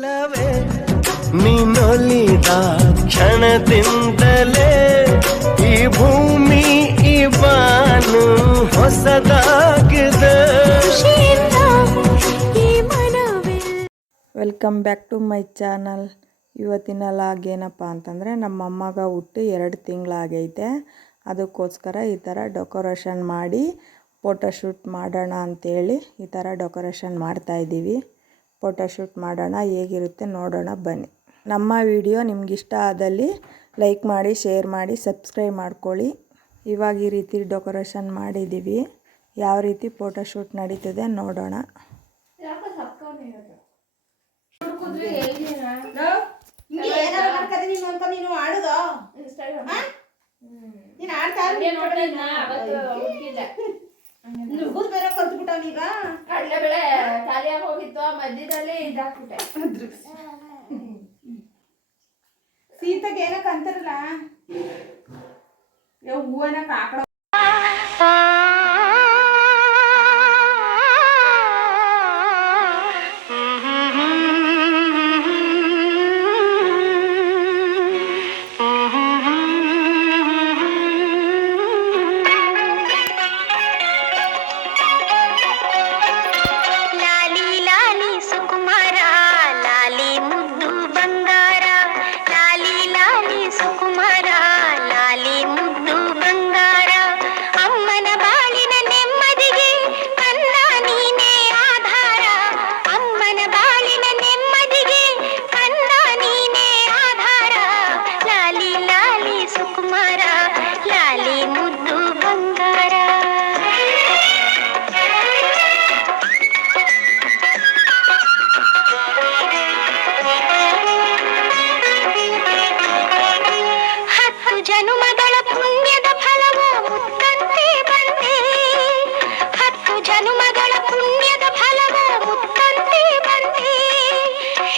ಇಲ್ಲವೇ ನೀನೊಲಿದ ಕ್ಷಣದಿಂದಲೇ ಈ ಭೂಮಿ ಈ ಬಾನು ಹೊಸದಾಗಿದೆ. Welcome back to my channel. ಇವತ್ತಿನ ಲಾಗ್ ಏನಪ್ಪ ಅಂತಂದರೆ ನಮ್ಮ ಅಮ್ಮಗ ಹುಟ್ಟು ಎರಡು ತಿಂಗಳಾಗೈತೆ. ಅದಕ್ಕೋಸ್ಕರ ಈ ಥರ ಡೆಕೋರೇಷನ್ ಮಾಡಿ ಫೋಟೋಶೂಟ್ ಮಾಡೋಣ ಅಂಥೇಳಿ ಈ ಥರ ಡೆಕೋರೇಷನ್ ಮಾಡ್ತಾಯಿದ್ದೀವಿ ಫೋಟೋಶೂಟ್ ಮಾಡೋಣ ಹೇಗಿರುತ್ತೆ ನೋಡೋಣ ಬನ್ನಿ. ನಮ್ಮ ವಿಡಿಯೋ ನಿಮ್ಗಿಷ್ಟ ಆದಲ್ಲಿ ಲೈಕ್ ಮಾಡಿ ಶೇರ್ ಮಾಡಿ ಸಬ್ಸ್ಕ್ರೈಬ್ ಮಾಡ್ಕೊಳ್ಳಿ. ಇವಾಗ ಈ ರೀತಿ ಡೆಕೋರೇಷನ್ ಮಾಡಿದ್ದೀವಿ. ಯಾವ ರೀತಿ ಫೋಟೋಶೂಟ್ ನಡೀತದೆ ನೋಡೋಣ. ನೀನು ಆಡ್ತಾ ನುಗ್ಗುದ್ ಬೇರೆ ಕಲ್ತ್ಬಿಟ್ಟವನೀಗ ಕಡಲೆಬೇಳೆ ಖಾಲಿಯಾಗಿ ಹೋಗಿತ್ತು ಮಧ್ಯದಲ್ಲಿ ಇದಾಕ್ಬಿಟ್ಟೆ ಸೀತಾಗೆ ಏನಕ್ಕೆ ಅಂತಾರಲ್ಲ ಹೂವನ ಕಾಕಡ ಜನುಮಗಳ ಪುಣ್ಯದ ಫಲವು ಮುತ್ತಂತೆ ಬಂದೆ. ಹತ್ತು ಜನುಮಗಳ ಪುಣ್ಯದ ಫಲವು ಮುತ್ತಂತೆ ಬಂದೆ.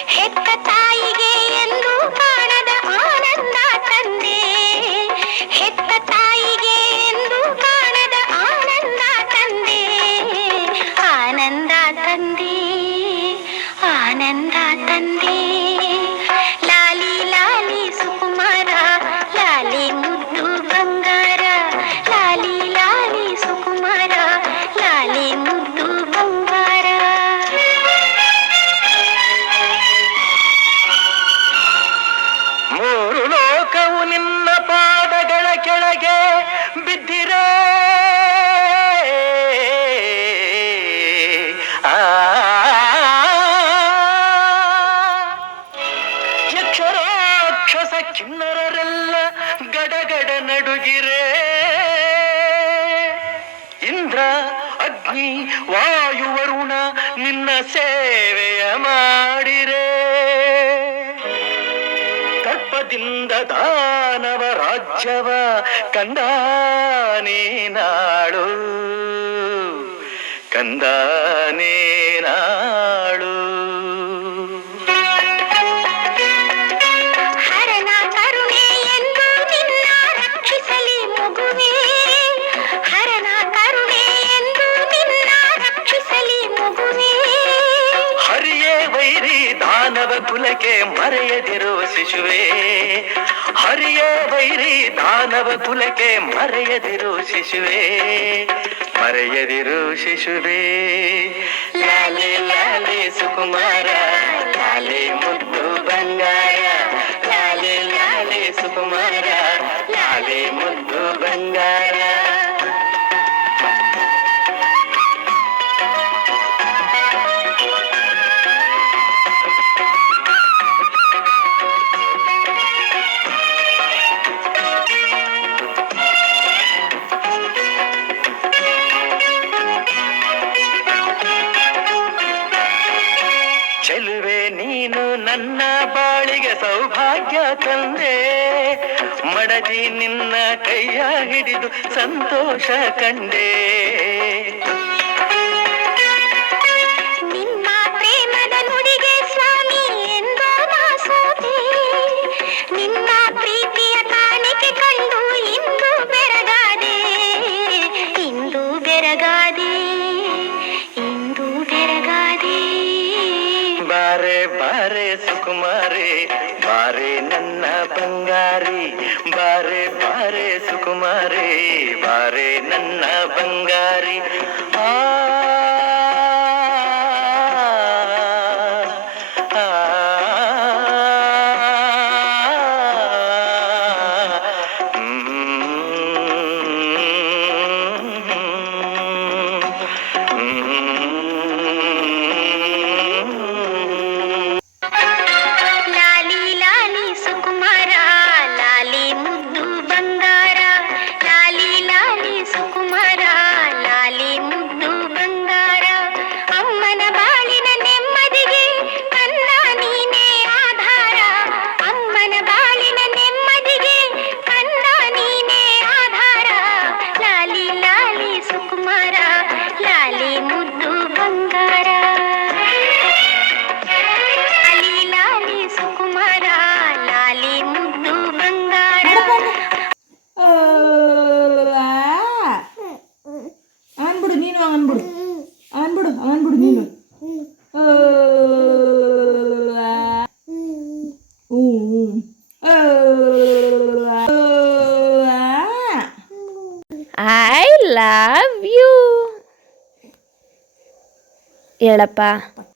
ಹೆತ್ತ ತಾಯಿಗೆ ಎಂದು ಕಾಣದ ಆನಂದ ತಂದೆ. ಹೆತ್ತ ತಾಯಿಗೆ ಎಂದು ಕಾಣದ ಆನಂದ ತಂದೆ. ಆನಂದ ತಂದೆ ಆನಂದ ತಂದೆ. ಅಗ್ನಿ ವಾಯು ವರುಣ ನಿನ್ನ ಸೇವೆಯ ಮಾಡಿರೆ ಕಲ್ಪದಿಂದ ದಾನವ ರಾಜ್ಯವ ಕಂದಾನೇ ನಾಳು ಕಂದಾನೇ ನಾಳು ದಾನವ ಕುಲಕ್ಕೆ ಮರೆಯದಿರೋ ಶಿಶುವೆ ಹರಿಯೇ ವೈರಿ ದಾನವ ಕುಲಕ್ಕೆ ಮರೆಯದಿರೋ ಶಿಶುವೆ ಮರೆಯದಿರೋ ಶಿಶುವೆ ಲಾಲೆ ಲಾಲೆ ಸುಕುಮಾರ ಲಾಲೆ ಮುದ್ದು ಬಂಗಾರ ಲಾಲೆ ಲಾಲೆ ಸುಕುಮಾರ ಲಾಲೆ ಮುದ್ದು ಬಂಗಾರ ನೀನು ನನ್ನ ಬಾಳಿಗೆ ಸೌಭಾಗ್ಯ ತಂದೆ. ಮಡದಿ ನಿನ್ನ ಕೈಯ ಹಿಡಿದು ಸಂತೋಷ ಕಂಡೆ. ನಿಮ್ಮ ಕುಮಾರಿ ಮಾರೇ ನನ್ನ ಬಂಗಾರಿ angan bodoh. Angan bodoh, angan bodoh nih lo. I love you. Yelah, Pak.